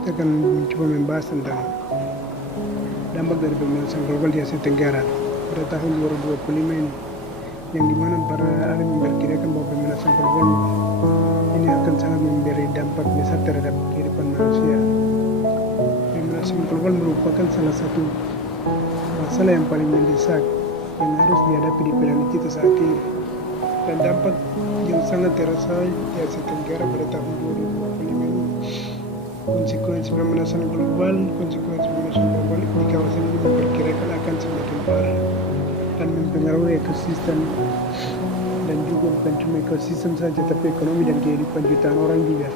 Kita akan mencoba membahas tentang dampak dari pemanasan global di Asia Tenggara pada tahun 2025 ini, yang dimana para ahli memperkirakan bahwa pemanasan global ini akan sangat memberi dampak besar terhadap kehidupan manusia. Pemanasan global merupakan salah satu masalah yang paling mendesak yang harus dihadapi di planet kita saat ini, dan dampak yang sangat terasa di Asia Tenggara pada tahun 2025 ini. Konsekuensi pemanasan global di kawasan ini diperkirakan akan semakin parah dan mempengaruhi ekosistem, dan juga bukan cuma ekosistem saja tapi ekonomi dan kehidupan jutaan orang juga.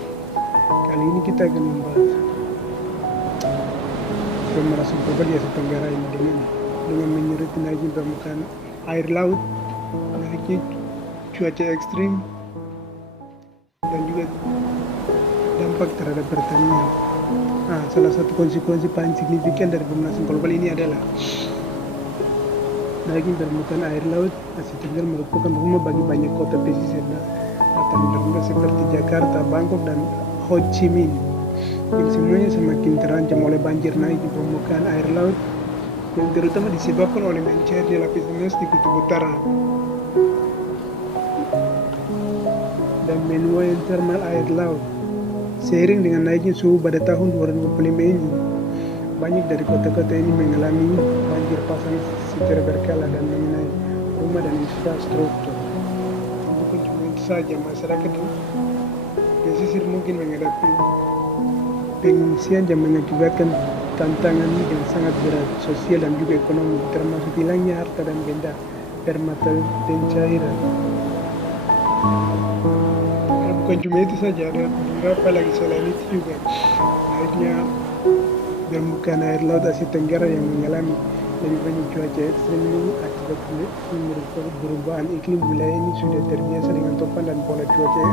Kali ini kita akan membahas pemanasan global di Asia Tenggara ini dengan menyurut naiknya permukaan air laut, naiknya cuaca ekstrim, dan juga dampak terhadap pertanian. Salah satu konsekuensi paling signifikan dari pemanasan global ini adalah naiknya permukaan air laut. Asia Tenggara merupakan rumah bagi banyak kota pesisir dan rendah seperti Jakarta, Bangkok, dan Ho Chi Minh, yang semuanya semakin terancam oleh banjir naiknya permukaan air laut, yang terutama disebabkan oleh mencairnya lapisan es di kutub utara dan menuainya thermal air laut. Seiring dengan naiknya suhu pada tahun 2025 ini, banyak dari kota-kota ini mengalami banjir pasang secara berkala dan mengenai rumah dan infrastruktur. Bukan cuma itu saja, masyarakat pesisir mungkin menghadapi pengungsian yang mengakibatkan tantangan yang sangat berat sosial dan juga ekonomi, termasuk hilangnya harta dan benda bermata pencairan. Bukan cuma itu saja, ada beberapa lagi selain itu juga. Naiknya permukaan air laut Asia Tenggara yang mengalami lebih banyak cuaca ekstrem ini akibat perubahan iklim. Wilayah ini sudah terbiasa dengan topan dan pola cuaca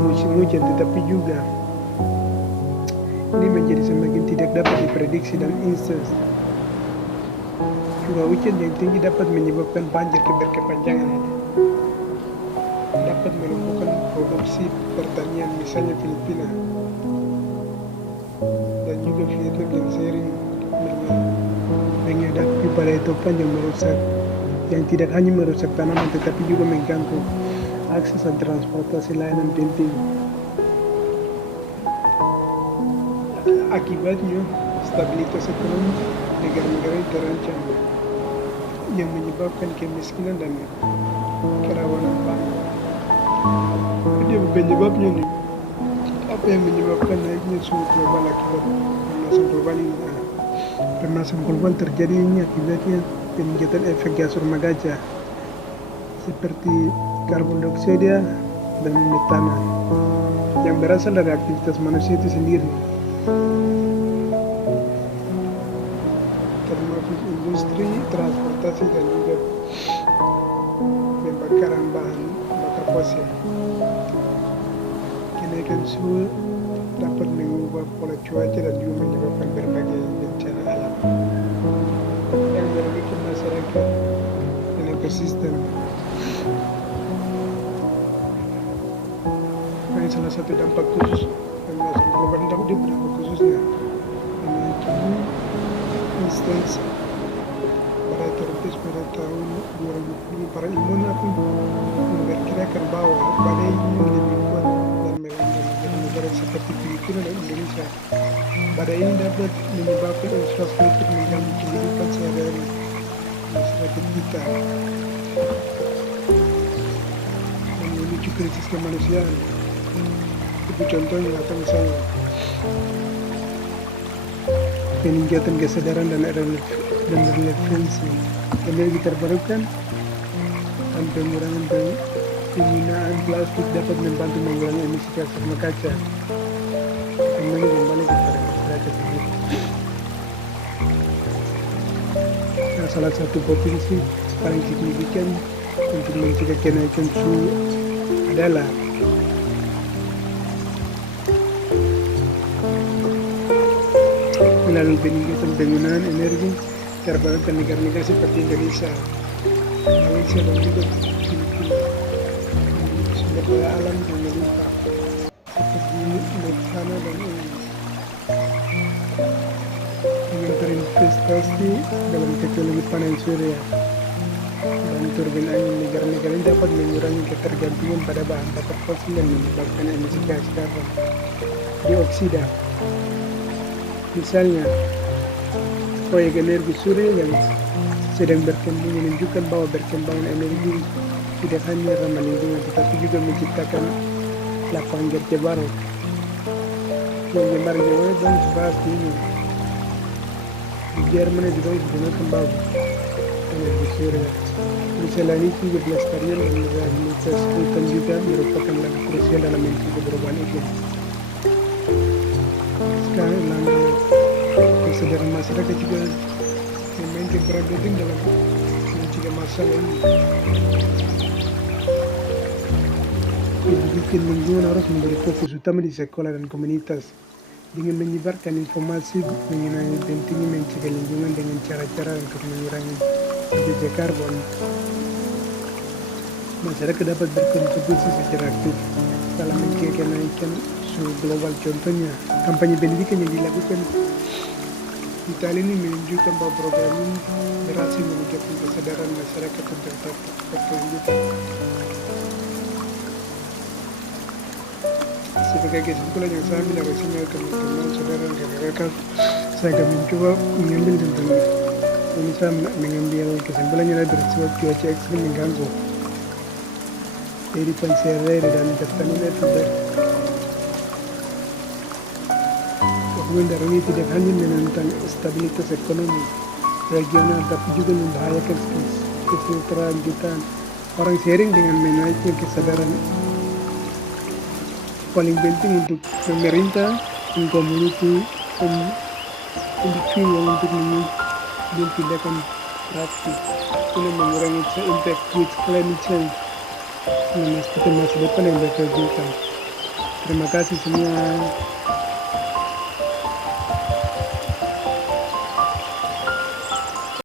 musim hujan, tetapi juga ini menjadi semakin tidak dapat diprediksi dan intens. Curah hujan yang tinggi dapat menyebabkan banjir berkepanjangan, dapat melumpuhkan produksi pertanian, misalnya Filipina dan juga Vietnam, yang sering menghadapi badai topan yang tidak hanya merusak tanaman tetapi juga mengganggu akses dan transportasi layanan penting. Akibatnya, stabilitas ekonomi negara-negara terancam, yang menyebabkan kemiskinan dan kerawanan pangan. Jadi penyebabnya nih, apa yang menyebabkan naiknya suhu global akibat pemanasan global ini? Pemanasan global terjadi ini akibatnya peningkatan efek gas rumah kaca seperti karbon dioksida dan metana yang berasal dari aktivitas manusia itu sendiri, termasuk industri, transportasi, dan juga pembakaran bahan bakar fosil. Kenaikan suhu dapat mengubah pola cuaca dan juga menyebabkan berbagai bencana alam yang merugikan masyarakat dan ekosistem. Ini salah satu dampak khusus pemanasan global di dampak khususnya menaikkan instansi pada tertulis pada tahun 2020. Para ilmuwan akan memperkirakan bahwa badai ini lebih kuat dan melanda negara-negara seperti Filipina dan Indonesia. Badai ini dapat menyebabkan infrastruktur mengganggu kehidupan sehari-hari masyarakat kita dan memicu krisis kemanusiaan. Itu contohnya, atau misalnya peningkatan kesadaran dan relevansi energi terbarukan dan pengurangan penggunaan plastik dapat membantu mengurangi emisi gas rumah kaca, kembali kepada masyarakat sendiri. Salah satu potensi paling signifikan untuk mencegah kenaikan suhu adalah melalui peningkatan penggunaan energi terbarukan negara-negara seperti Indonesia, Malaysia, dan juga Filipina. Sumber daya alam yang melimpah seperti metana dan investasi dalam teknologi panen surya dan turbin angin. Negara-negara ini dapat mengurangi ketergantungan pada bahan bakar fosil dan menyebabkan emisi gas karbon dioksida. Misalnya, proyek energi surya yang sedang berkembang menunjukkan bahwa berkembang energi tidak hanya ramah lingkungan tetapi juga menciptakan lapangan kerja baru. Yang kemarin dong sebahas ini di Jerman juga digunakan bagus energi surya. Di selain itu juga pelestarian dan rehabilitasi hutan juga merupakan langkah krusial dalam mencegah perubahan iklim. Sekarang langkah kesadaran masyarakat juga memainkan peran penting dalam mencegah masalah ini. Pendidikan lingkungan harus menjadi fokus utama di sekolah dan komunitas dengan menyebarkan informasi mengenai pentingnya mencegah lingkungan dengan cara-cara untuk mengurangi jejak karbon. Masyarakat dapat berkontribusi secara aktif dalam mencegah kenaikan suhu global. Contohnya, kampanye pendidikan yang dilakukan di Italia ini menunjukkan bahwa program ini berhasil meningkatkan kesadaran masyarakat tentang faktor berkelanjutan. Sebagai kesimpulan yang saya ambil dari sini, teman-teman, saudara dan rekan-rekan, saya akan mencoba mengambil tentang ini. Saya mengambil kesimpulannya dari peristiwa cuaca ekstrim mengganggu kehidupan sehari-hari dan pertanian itu. Hubungan dari ini tidak hanya menentang stabilitas ekonomi regional, tapi juga membahayakan kesejahteraan jutaan orang seiring dengan menaiknya kesadaran. Paling penting untuk pemerintah dan komuniti industri yang untuk mengambil tindakan praktis untuk mengurangi impact with climate change, memastikan masa depan yang berkelanjutan. Terima kasih semua.